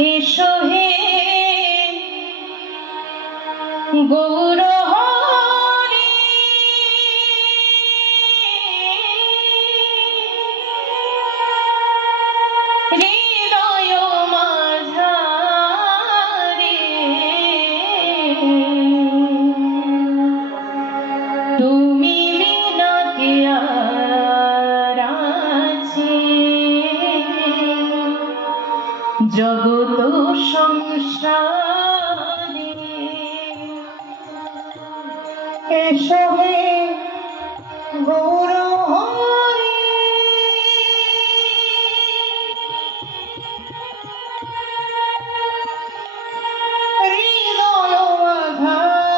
এসো হে গৌর হরি, হৃদয় মাঝারে তুমি বিনা কে আর আছে জগত সংসারে। এসো হে গৌর হরি, হৃদয় আধারে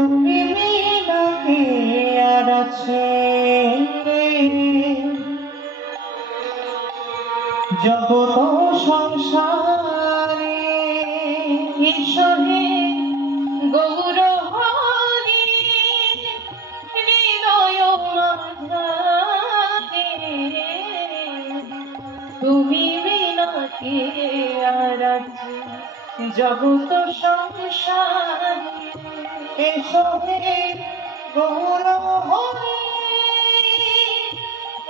তুমি বিনা কে আর আছে জগত সংসারে। এসো হে গৌর হরি, হৃদয় মাঝারে তুমি বিনা কে আর আছে জগত সংসারে। এসো হে গৌর হরি,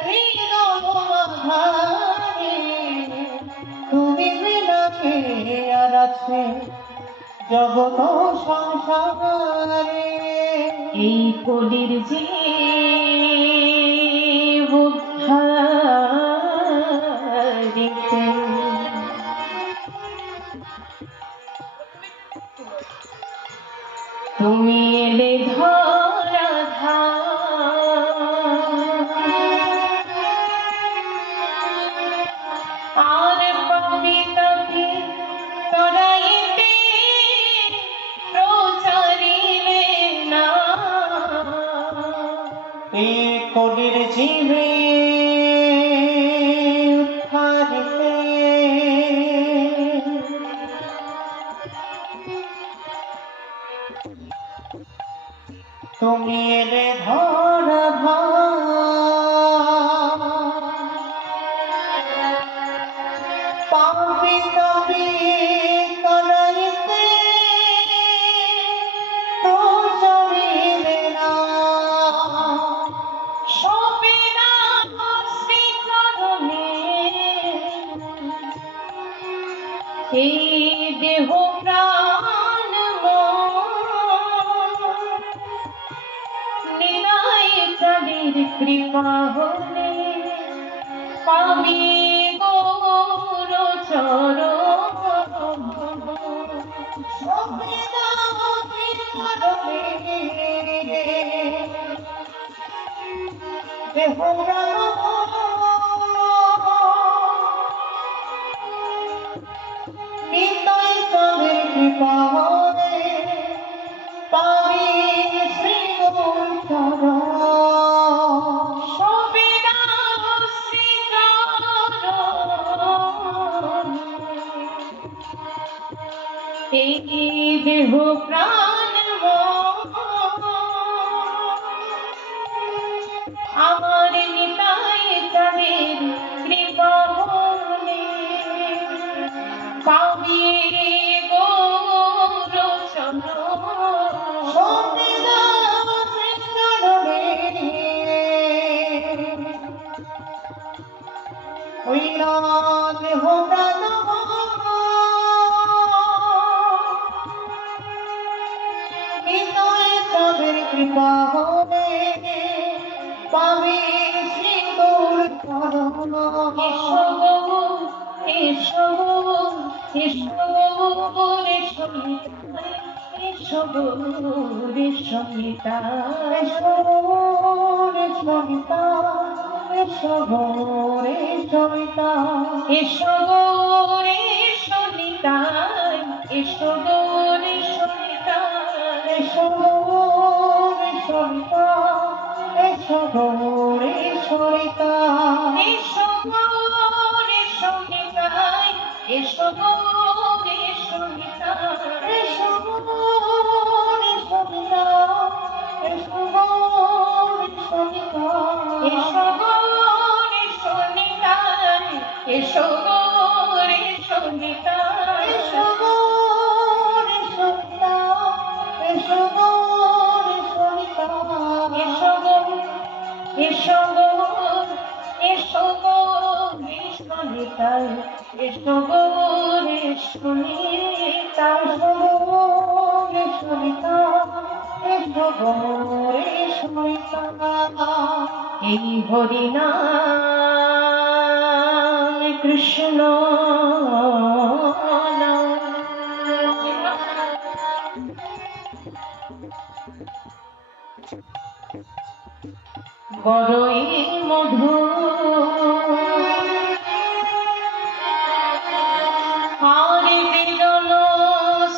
হৃদয় মাঝারে তুমি বিনা কে আর আছে জগত সংসারে। এই কলির যে উদ্ধারিতে তুমি এলে আর পাপিতাকে তরাইতে প্রচারিলে না। এই কলির জীবে উদ্ধারিতে তুমি এলে পাপি তাপি তরাইতে প্রচারিলে না। সবে না শ্রীচরণে এই দেহ প্রাণ নিনাই চাঁদের কৃপা হলে পাবি গৌর চরণ। দেহ নিতাই চাঁদের কৃপা হলে পাবি শ্রী গৌর চরণ। সবে না শ্রী চরণ এই দেহ প্রাণ আমার নিতাই চাঁদের কৃপা হলে পাবি গৌর চরণ। ওই দেহ প্রাণ নিতাই চাঁদের কৃপা হলে পাবি শ্রী গৌর চরণ। এসো গৌর, এসো গৌর, এসো গৌর, এসো গৌর, এসো নিতাই, এসো গৌর, এসো নিতাই, এসো গৌর, এসো নিতাই, এসো গৌর, এসো নিতাই, এসো গৌর, এসো নিতাই, এসো গৌর, এসো নিতাই, এসো গৌর, এসো নিতাই, এসো গৌর, এসো নিতাই, এসো গৌর, এসো নিতাই, এসো গৌর, এসো নিতাই, এসো গৌর, এসো নিতাই। এসো গো এসো নিতাই, এসো গো এসো নিতাই, এসো গো এসো নিতাই, এসো গো এসো গো এসো গো এসো নিতাই, এসো গো এসো নিতাই, এসো নিতাই, এসো গো এসো নিতাই। এই হরিনাম কৃষ্ণ নাম বড়ই মধুর, আর বিরল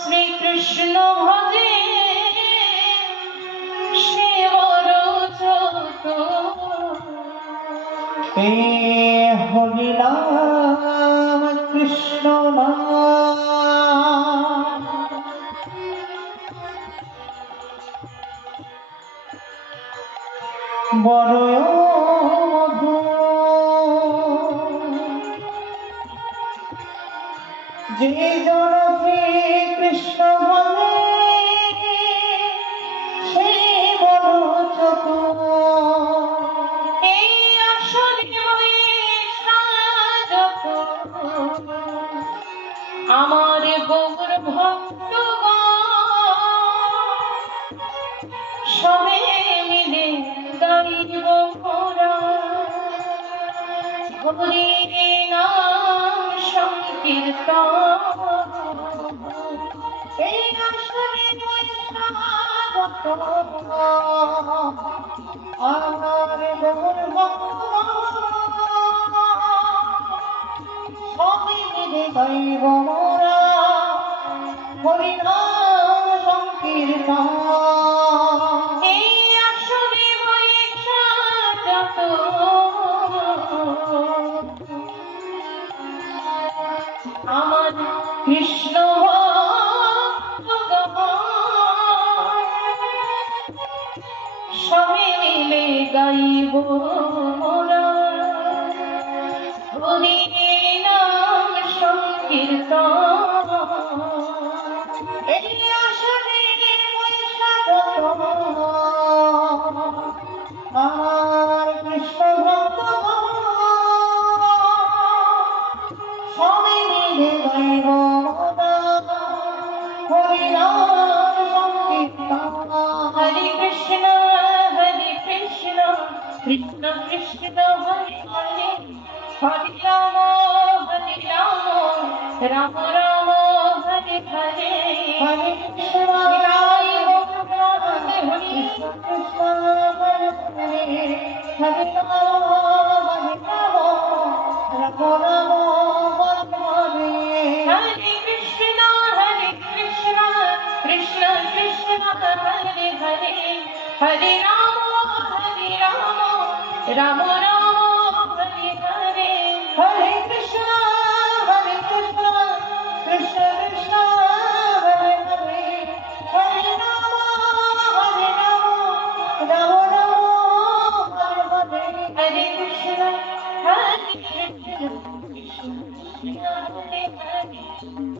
শ্রীকৃষ্ণ ভজে সে বড় চতুর। হরিনাম কৃষ্ণ নাম বড় যে জন কৃষ্ণ ভজে সেই বড় চতুর। এই আসলে যত আমার গৌর ভক্ত সবে মিলে গাইব মোরা হরি নাম সংকীর্তন। এই আসলে আমার গৌর ভক্ত সবে মিলে গাইব মোরা হরি নাম সংকীর্তন। এই আসলে যত আমার কৃষ্ণ সবে মিলে গাইব মোরা হরি নাম সংকীর্তন। এই আসলে আমার কৃষ্ণ ভক্ত সবে মিলে গাইব হরি নাম সংকীর্তন। হরে কৃষ্ণ কৃষ্ণ কৃষ্ণ হরে হরে, হরে রাম রাম রাম হরে হরে, হরে কৃষ্ণ হরে কৃষ্ণ কৃষ্ণ হরে হরে, হরে রাম রাম রাম হরে হরে, হরে কৃষ্ণ কৃষ্ণ কৃষ্ণ হরে হরে, হরে রাম রাম রাম হরে হরে, হরে কৃষ্ণ কৃষ্ণ কৃষ্ণ হরে হরে, হরে রাম রাম রাম হরে হরে, হরে কৃষ্ণ কৃষ্ণ কৃষ্ণ হরে হরে,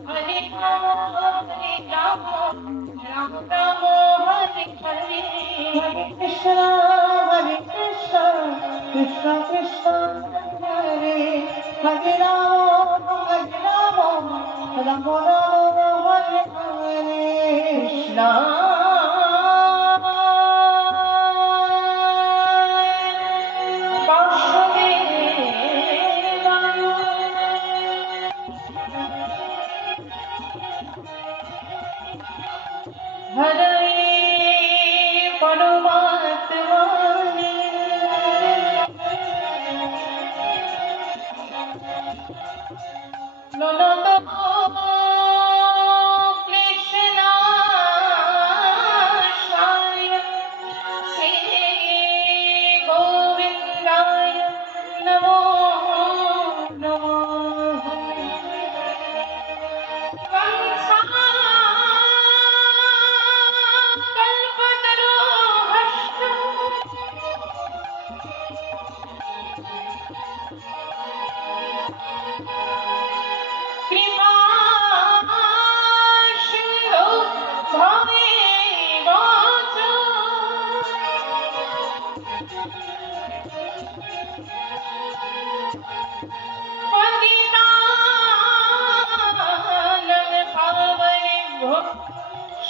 হরে রাম রাম রাম হরে হরে, হরে কৃষ্ণ কৃষ্ণ কৃষ্ণ হরে, হরে রাম রাম রাম হরে হরে। কৃষ্ণ হরে পরমাত্মা ননত কৃষ্ণ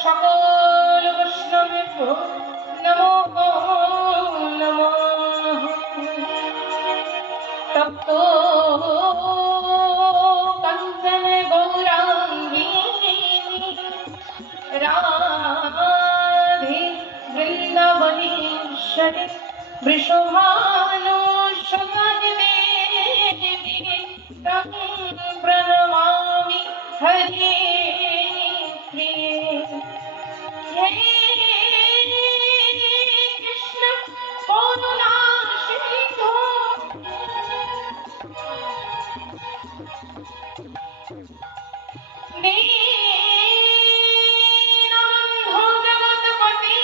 সকল বৈষ্ণবেভ্যো নমো নমঃ। তপ্ত কাঞ্চন গৌরাঙ্গী রাধে বৃন্দাবনেশ্বরী বৃষভানুসুতে দেবী तं प्रणमामि हरे प्रिये। हे कृष्ण करुणा सिंधु दीनबन्धो जगत्पते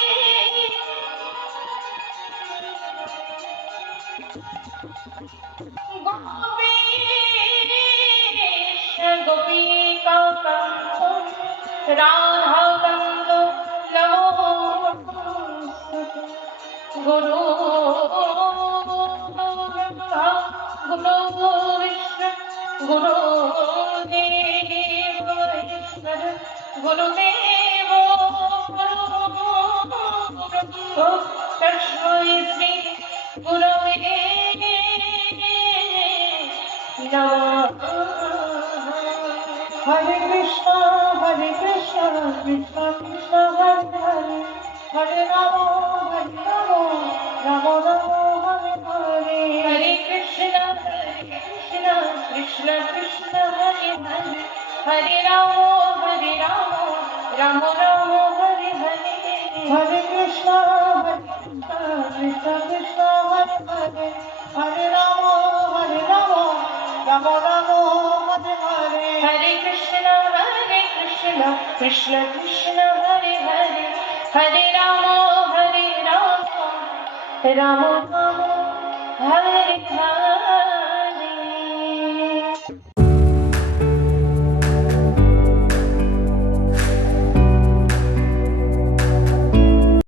गोपेश गोपिकान्त राधाकान्त नमोस्तुते। गुरु ब्रह्मा गुरु विष्णु गुरु देव महेश्वर गुरुदेवो ब्रह्मा तस्मै श्री गुरवे नमः। हरे कृष्ण कृष्ण कृष्ण हरे हरे हरे राम राम राम हरे हरे। हरे कृष्ण कृष्ण कृष्ण हरे हरे हरे राम राम राम हरे हरे। हरे कृष्ण कृष्ण कृष्ण हरे हरे हरे राम राम राम हरे हरे। हरे कृष्ण कृष्ण कृष्ण हरे हरे हरे राम राम राम हरे हरे।